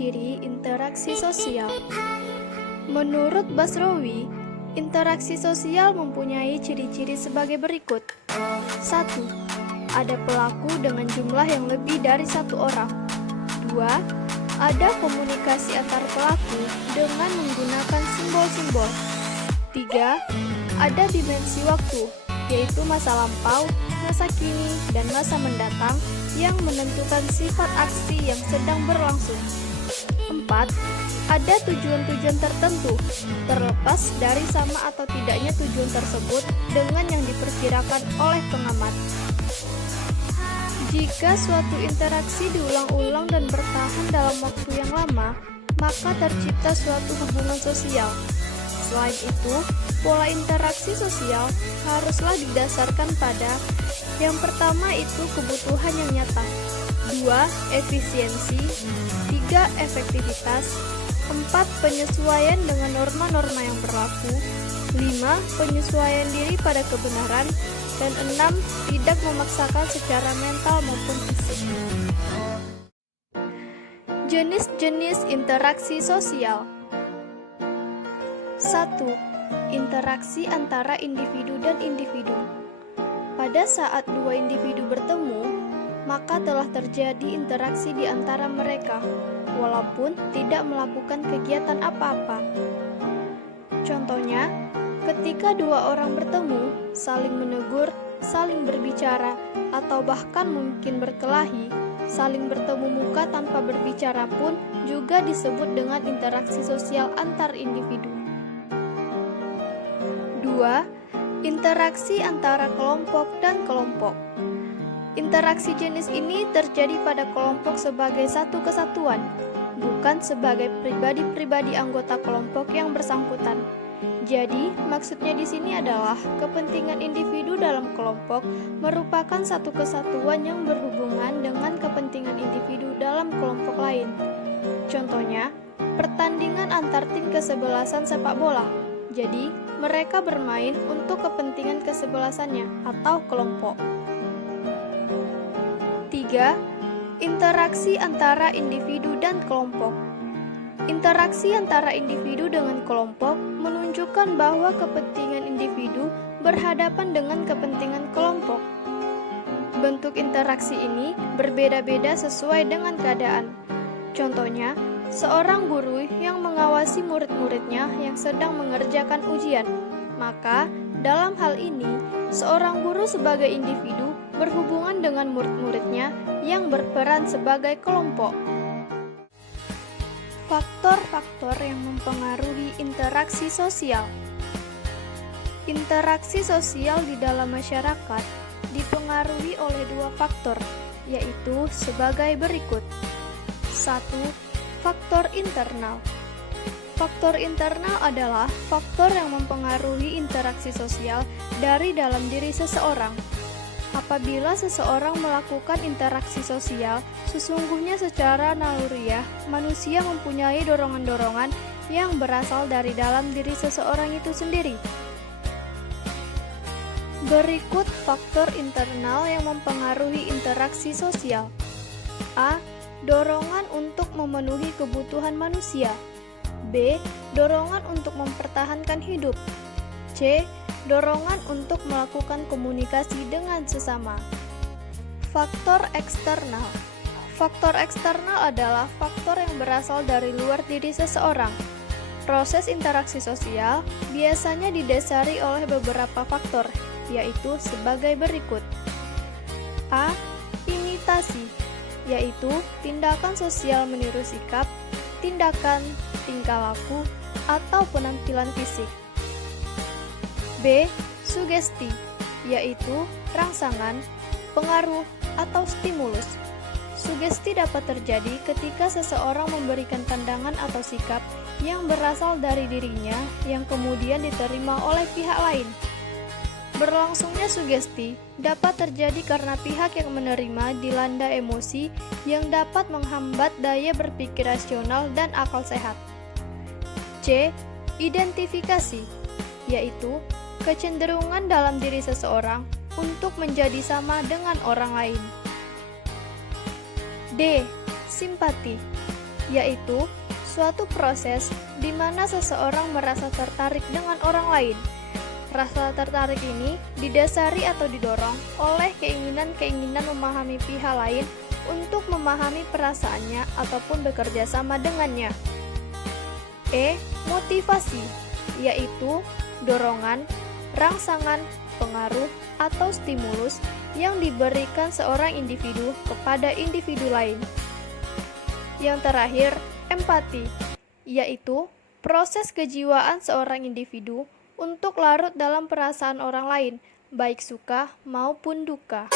ciri-ciri interaksi sosial. Menurut Basrowi, interaksi sosial mempunyai ciri-ciri sebagai berikut. 1. Ada pelaku dengan jumlah yang lebih dari satu orang. 2. Ada komunikasi antar pelaku dengan menggunakan simbol-simbol. 3. Ada dimensi waktu, yaitu masa lampau, masa kini, dan masa mendatang yang menentukan sifat aksi yang sedang berlangsung. 4. Ada tujuan-tujuan tertentu, terlepas dari sama atau tidaknya tujuan tersebut dengan yang diperkirakan oleh pengamat. Jika suatu interaksi diulang-ulang dan bertahan dalam waktu yang lama, maka tercipta suatu hubungan sosial. Selain itu, pola interaksi sosial haruslah didasarkan pada yang pertama itu kebutuhan yang nyata, 2. Efisiensi, 3. Efektivitas, 4. Penyesuaian dengan norma-norma yang berlaku, 5. Penyesuaian diri pada kebenaran, dan 6. Tidak memaksakan secara mental maupun fisik. Jenis-jenis interaksi sosial. 1. Interaksi antara individu dan individu. Pada saat dua individu bertemu, maka telah terjadi interaksi di antara mereka, walaupun tidak melakukan kegiatan apa-apa. Contohnya, ketika dua orang bertemu, saling menegur, saling berbicara, atau bahkan mungkin berkelahi, saling bertemu muka tanpa berbicara pun juga disebut dengan interaksi sosial antar individu. 2. Interaksi antara kelompok dan kelompok. Interaksi jenis ini terjadi pada kelompok sebagai satu kesatuan, bukan sebagai pribadi-pribadi anggota kelompok yang bersangkutan. Jadi, maksudnya di sini adalah kepentingan individu dalam kelompok merupakan satu kesatuan yang berhubungan dengan kepentingan individu dalam kelompok lain. Contohnya, pertandingan antar tim kesebelasan sepak bola. Jadi, mereka bermain untuk kepentingan kesebelasannya atau kelompok. 3. Interaksi antara individu dan kelompok. Interaksi antara individu dengan kelompok menunjukkan bahwa kepentingan individu berhadapan dengan kepentingan kelompok. Bentuk interaksi ini berbeda-beda sesuai dengan keadaan. Contohnya, seorang guru yang mengawasi murid-muridnya yang sedang mengerjakan ujian. Maka, dalam hal ini, seorang guru sebagai individu berhubungan dengan murid-muridnya yang berperan sebagai kelompok. Faktor-faktor yang mempengaruhi interaksi sosial. Interaksi sosial di dalam masyarakat dipengaruhi oleh dua faktor, yaitu sebagai berikut. 1. Faktor internal. Faktor internal adalah faktor yang mempengaruhi interaksi sosial dari dalam diri seseorang. Apabila seseorang melakukan interaksi sosial, sesungguhnya secara naluriah manusia mempunyai dorongan-dorongan yang berasal dari dalam diri seseorang itu sendiri. Berikut faktor internal yang mempengaruhi interaksi sosial. A. Dorongan untuk memenuhi kebutuhan manusia. B. Dorongan untuk mempertahankan hidup. C. Dorongan untuk melakukan komunikasi dengan sesama. Faktor eksternal. Faktor eksternal adalah faktor yang berasal dari luar diri seseorang. Proses interaksi sosial biasanya didasari oleh beberapa faktor, yaitu sebagai berikut. A. Imitasi, yaitu tindakan sosial meniru sikap, tindakan, tingkah laku, atau penampilan fisik. B. Sugesti, yaitu rangsangan, pengaruh, atau stimulus. Sugesti dapat terjadi ketika seseorang memberikan pandangan atau sikap yang berasal dari dirinya yang kemudian diterima oleh pihak lain. Berlangsungnya sugesti dapat terjadi karena pihak yang menerima dilanda emosi yang dapat menghambat daya berpikir rasional dan akal sehat. C. Identifikasi, yaitu kecenderungan dalam diri seseorang untuk menjadi sama dengan orang lain. D. Simpati, yaitu suatu proses di mana seseorang merasa tertarik dengan orang lain. Rasa tertarik ini didasari atau didorong oleh keinginan-keinginan memahami pihak lain untuk memahami perasaannya ataupun bekerja sama dengannya. Motivasi, yaitu dorongan, rangsangan, pengaruh, atau stimulus yang diberikan seorang individu kepada individu lain. Yang terakhir, empati, yaitu proses kejiwaan seorang individu untuk larut dalam perasaan orang lain, baik suka maupun duka.